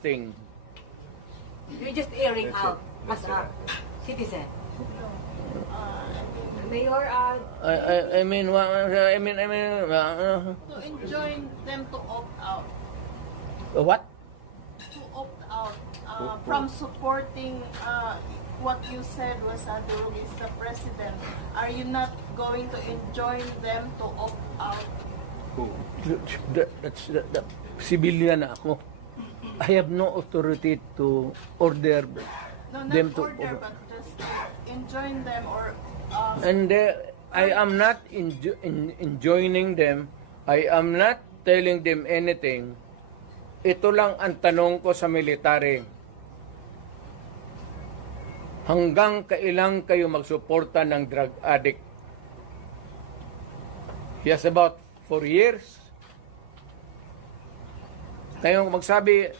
nothing. You're just airing out as a citizen. Mayor, I mean, To enjoin them to opt out. what? To opt out from supporting what you said was Durug is the president. Are you not going to enjoin them to opt out? That's civilian na ako. I have no authority to order No, not them to order, but just enjoin them or and I am not enjoining them. I am not telling them anything. Ito lang ang tanong ko sa military. Hanggang kailan kayo magsuporta ng drug addict? Yes, about 4 years. Kayong magsabi,